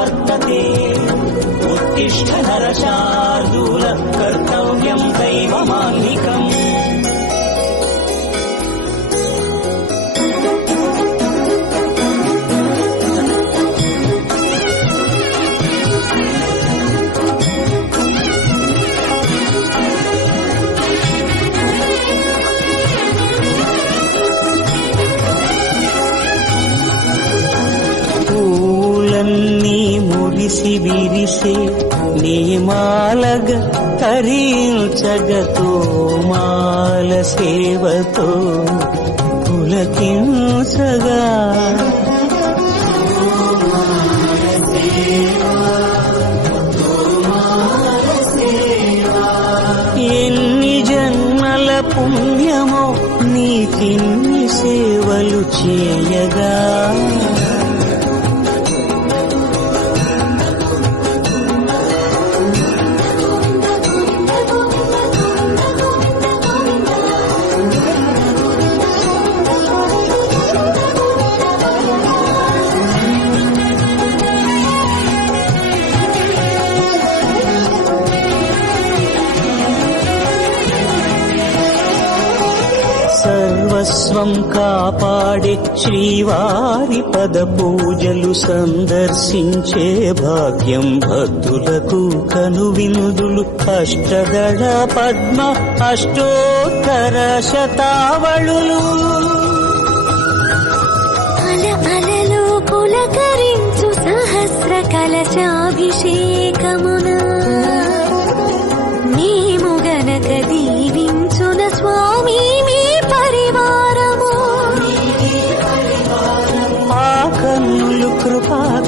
वर्तते। उत्तिष्ठ नरशार्दूल कर्तव्यम् दैवमाङ्गि విరిసి విరిసే నీమాలగ తరించగతో మాల సేవతో పులకించగా. ఎన్ని జన్మల పుణ్యమో నీకిన్ని సేవలు చేయగా. సర్వస్వం కాపాడే శ్రీవారి పద పూజలు సందర్శించే భాగ్యం భక్తులకు కనువినుదులు. అష్టదళ పద్మ అష్టోత్తర శతావళులు. అలలు పులకరించు సహస్ర కలశాభిషేకమున. మేము గనక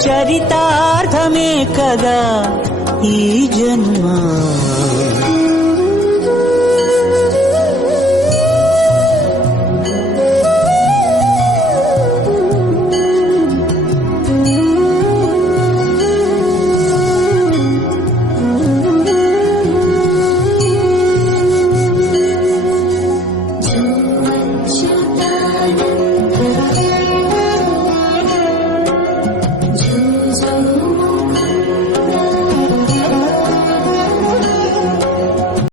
चरितार्थमेकदा जन्मा।